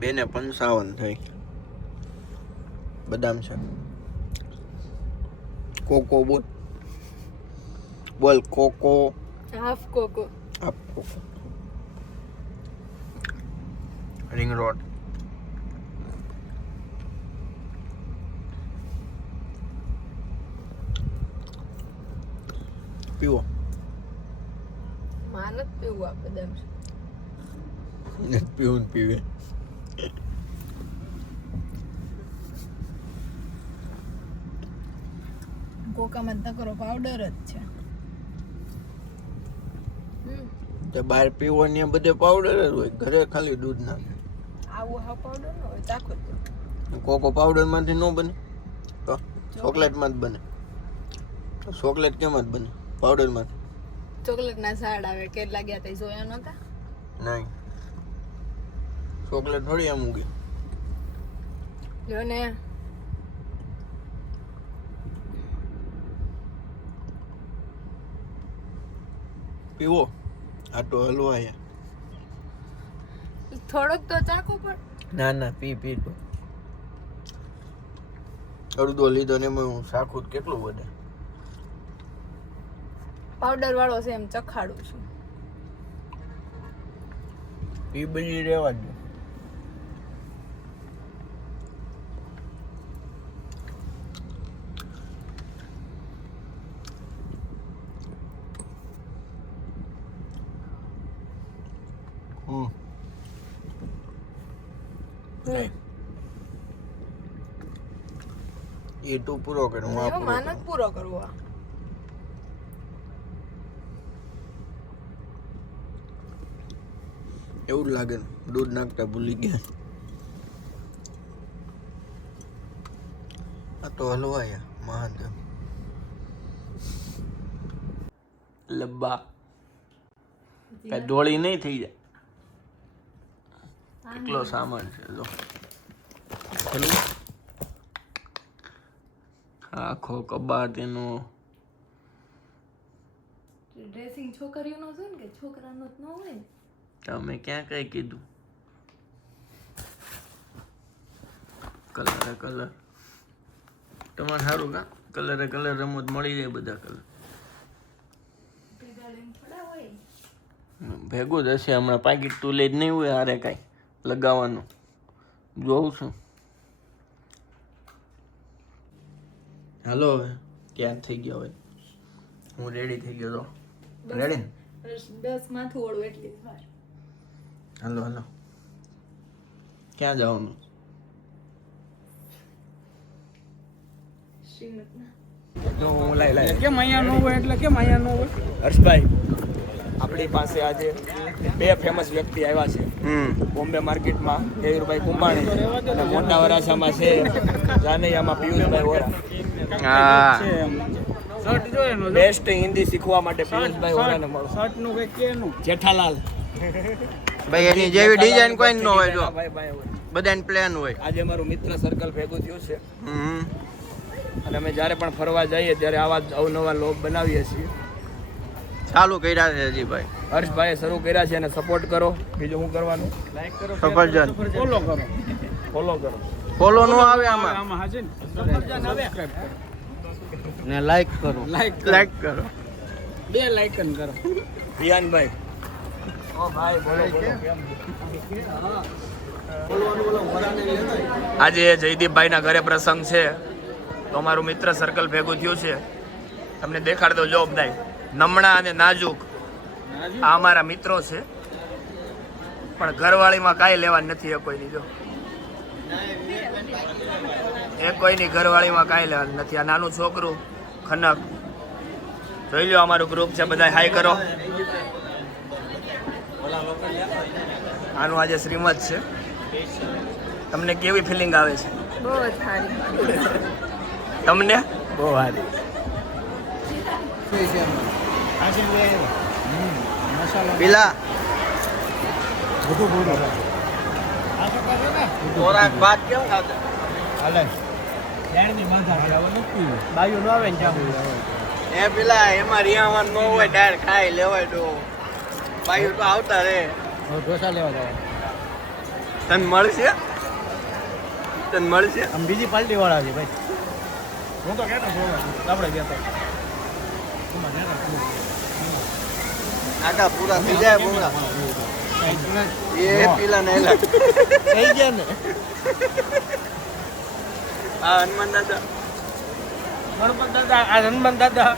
2.55 થઈ. બદામ છે. Cocoa ball cocoa. Half cocoa. Ring road. પીવો. માનત પીવું આ બદામ પીવું પીવે. કોકામાં તો કરો પાવડર જ છે. તે બહાર પીવો ને બધે પાવડર જ હોય, ઘરે ખાલી દૂધ નાખે. આવું હા પાવડર ન હોય, ચાખો કોકો પાવડર માંથી ન બને તો ચોકલેટ માં જ બને. તો ચોકલેટ કેમાં જ બને? પાવડર માંથી. ચોકલેટ ના ઝાડ આવે કેટલા ગયા તા જોયા નતા? નહીં, ચોકલેટ થોડી આમ ઉગે. જો ને પીવો. આટો હલવાયા. થોડોક તો ચાખો પણ. ના પી તો. અડધો લીધો ને એમાં શાખું કેટલું વધે. પાવડર વાળો છે એમ ચખાડું છું. પી બની રહેવા દો. એ તું પૂરો કર. હું આ માનક પૂરો કરવો. એવું લાગે ને દૂધ નાખતા ભૂલી ગયા. આ તો હલવાયા મહાદેવ. લબ્બા કઈ ડોળી નહીં થઈ જાય. કેટલો સામાન છે જો. આખો કબાટ એનો. ડ્રેસિંગ છોકરીઓનો છે ને કે છોકરાનો જ ન હોય ને. તમે ક્યાં કઈ કીધું? કલર તમારે સારું કા કલર રમત મળી જાય બધા કલર. ભેગું જ હશે હમણાં. પાકીટ તું લઈ જ નહીં હોય હારે કાંઈ લગાવવાનું. જોઉં છું. હાલો હવે ક્યાં થઈ ગયો? હવે હું રેડી થઈ ગયો. તો રેડી ને? 10 માથું ઓળું એટલી વાર. હાલો ક્યાં જવાનું? કેમ અહીંયા ન હોય? એટલે કેમ અહીંયા ન હોય? હર્ષભાઈ, આપણી પાસે આજે 2 ફેમસ વ્યક્તિ આવ્યા છે. બોમ્બે માર્કેટમાં કેયુરભાઈ કુંભાણી અને મોટા વરાછામાં છે જાનૈયામાં પિયુષભાઈ વોરા. બેસ્ટ હિન્દી શીખવા માટે પિયુષભાઈ વોરાને મળો. જેઠાલાલ ભાઈ એની જેવી ડિઝાઇન કોઈ ન હોય. જો બધાને પ્લેન હોય. આજે અમારું મિત્ર સર્કલ ભેગું થયું છે અને અમે જ્યારે પણ ફરવા જઈએ ત્યારે આવા જ અવનવા લોગ બનાવીએ છીએ. ચાલુ કર્યા છે હજી ભાઈ. હર્ષભાઈએ શરૂ કર્યા છે અને સપોર્ટ કરો. બીજું શું કરવાનું? લાઈક કરો, સફરજન ફોલો કરો. ફોલો નો આવે આમાં ને લાઈક કરો. લાઈક કરો. 2 લાઈકન કરો. રિયાનભાઈ આજે જયદીપભાઈના ઘરે પ્રસંગ છે તો અમારું મિત્ર સર્કલ ભેગું થયું છે. તમને દેખાડ દો જો બધાય નમણા અને નાજુક આ અમારા મિત્રો છે, પણ ઘરવાળીમાં કાંઈ લેવા નથી એ કોઈની. જો એ કોઈની ઘરવાળીમાં કાંઈ લેવા નથી. આ નાનું છોકરું ખનક જોઈ લો. અમારું ગ્રુપ છે, બધા હાઈ કરો. આનું આજે શ્રીમદ છે. તમને કેવી ફિલિંગ આવે છે? બહુ જ સારી. તમને? બહુ સારી. પેલા ખોરાક ભાત કેમ ખાતા? બાયું ન આવે ને એ પેલા એમાં રિયાવાન ન હોય ડાયર ખાઈ લેવાય તો બાયું તો આવતા રે. ઢોસા લેવા જવા. તને મળશે આમ બીજી પાર્ટી વાળા છે ભાઈ. હું તો કહેતો છું આપણે બે તો આટા પૂરા થઈ જાય ભૂંગળા એ પીલા નહેલા થઈ ગયા ને. હા હનુમાન દાદા ગણપત દાદા આ હનુમાન દાદા